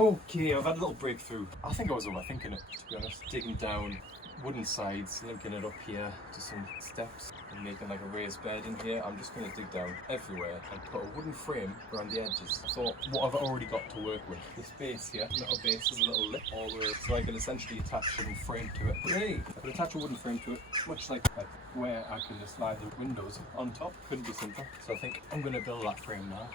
Okay, I've had a little breakthrough. I think I was overthinking it, to be honest. Digging down wooden sides, linking it up here to some steps and making like a raised bed in here. I'm just going to dig down everywhere and put a wooden frame around the edges. So what I've already got to work with, this base here, little base is a little lip all the way, so I can essentially attach a wooden frame to it. Hey, I could attach a wooden frame to it, much like where I can just slide the windows on top. Couldn't be simpler. So I think I'm going to build that frame now.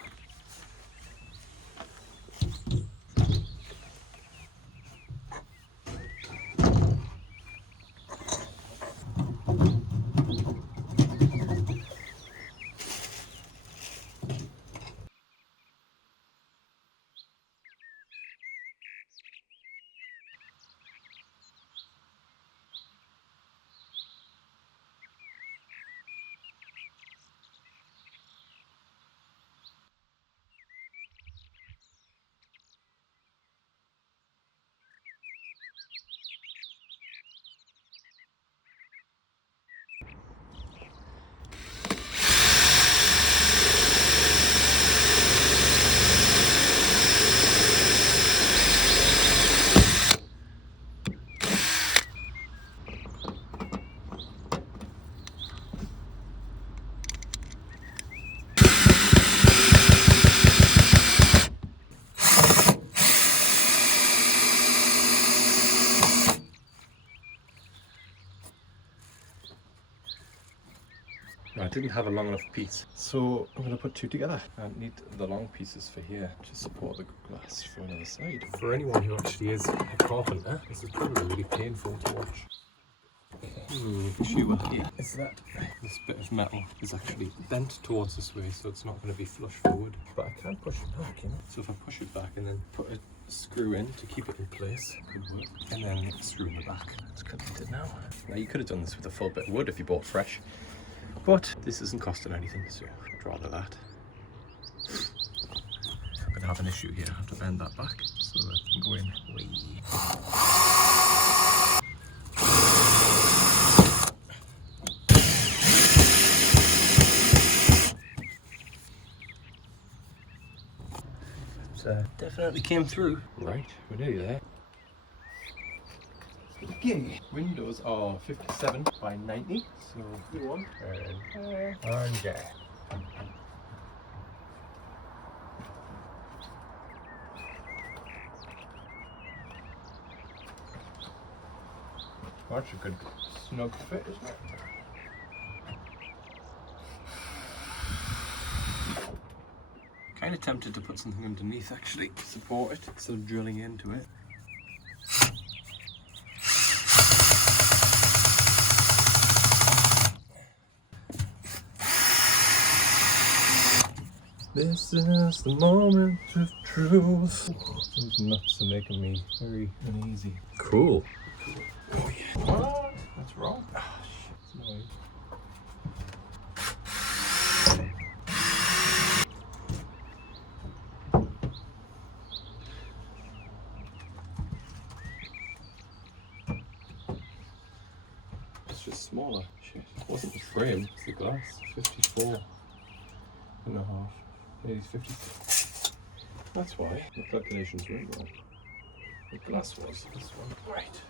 I didn't have a long enough piece, so I'm going to put two together. I need the long pieces for here to support the glass for another side. For anyone who actually is a carpenter, this is probably really painful to watch. Issue here is that this bit of metal is actually bent towards this way, so it's not going to be flush forward. But I can push it back, you know. So if I push it back and then put a screw in to keep it in place, it could work. And then screw in the back. It's connected now. Now you could have done this with a full bit of wood if you bought fresh. But this isn't costing anything, so I'd rather that. I'm going to have an issue here. I have to bend that back so that I can go in. It definitely came through. Right, we're nearly there. Okay, windows are 57 by 90, so go on and there. That's a good snug fit, isn't it? Kind of tempted to put something underneath actually to support it instead of drilling into it. This is the moment of truth. Those nuts are making me very uneasy. Cool. Oh yeah. What? That's wrong. Ah, shit. It's annoying. It's just smaller. Shit. It wasn't the frame, it's the glass. 54 and a half. It is 50. That's why the calculations weren't wrong. The glass was this one. Right.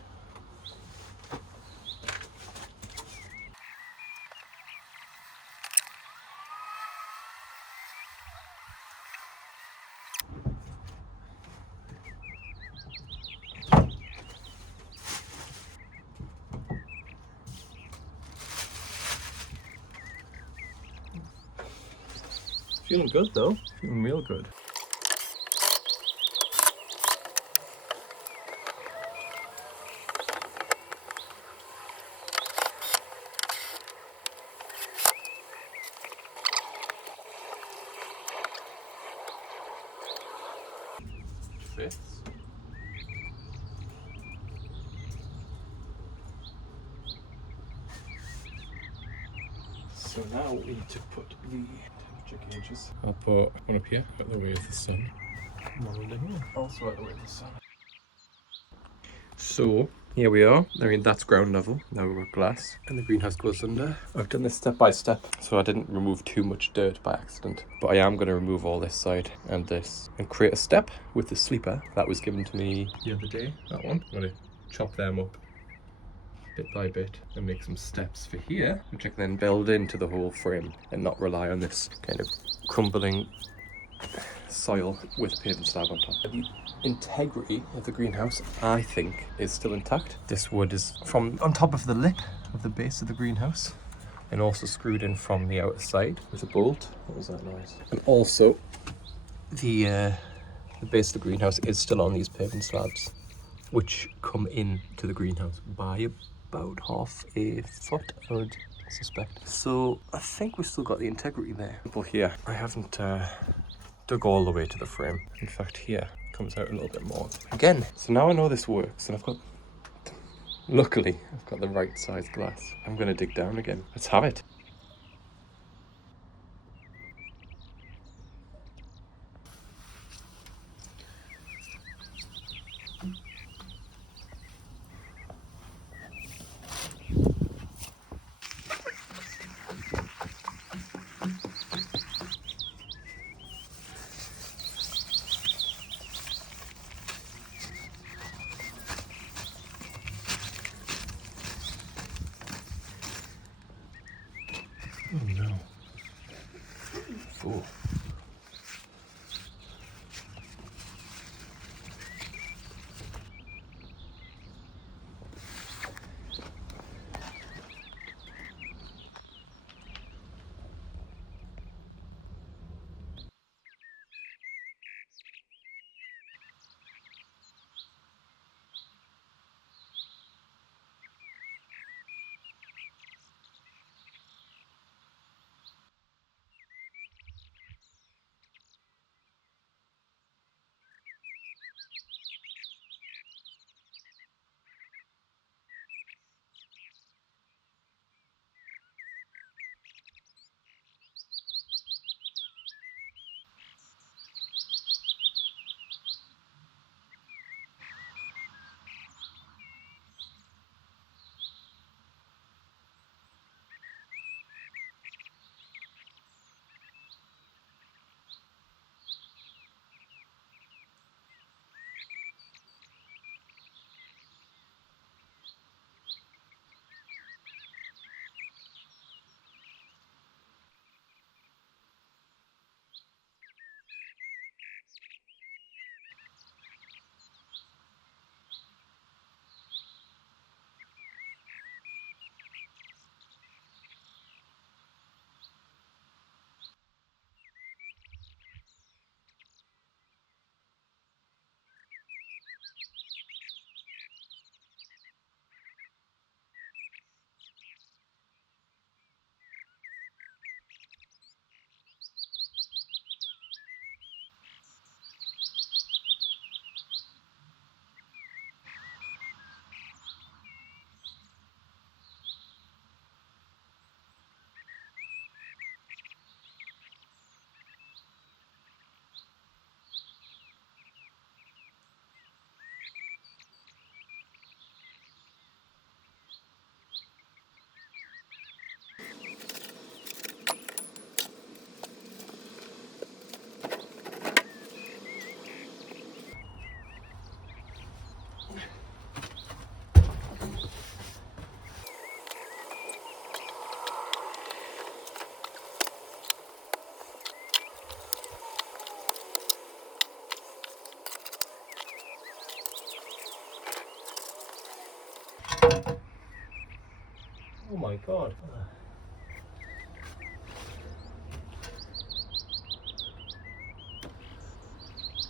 Feeling good though. Feeling real good. Fits. So now we need to put the temperature gauges. I'll put one up here, out the way of the sun. One under here, also out the way of the sun. So here we are. I mean, that's ground level. Now we've got glass and the greenhouse goes under. I've done this step by step, so I didn't remove too much dirt by accident. But I am going to remove all this side and this and create a step with the sleeper that was given to me the other day. That one. I'm going to chop them up bit by bit and make some steps for here, which I can then build into the whole frame and not rely on this kind of crumbling soil with paving slab on top. The integrity of the greenhouse, I think, is still intact. This wood is from on top of the lip of the base of the greenhouse and also screwed in from the outer side with a bolt. What was that noise? And also the base of the greenhouse is still on these paving slabs, which come in to the greenhouse by about half a foot, I would suspect. So I think we've still got the integrity there. But here, I haven't dug all the way to the frame. In fact, here comes out a little bit more. Again, so now I know this works, and luckily, I've got the right size glass. I'm gonna dig down again. Let's have it. Oh no. Oh. Oh my god.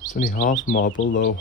It's only half marble though.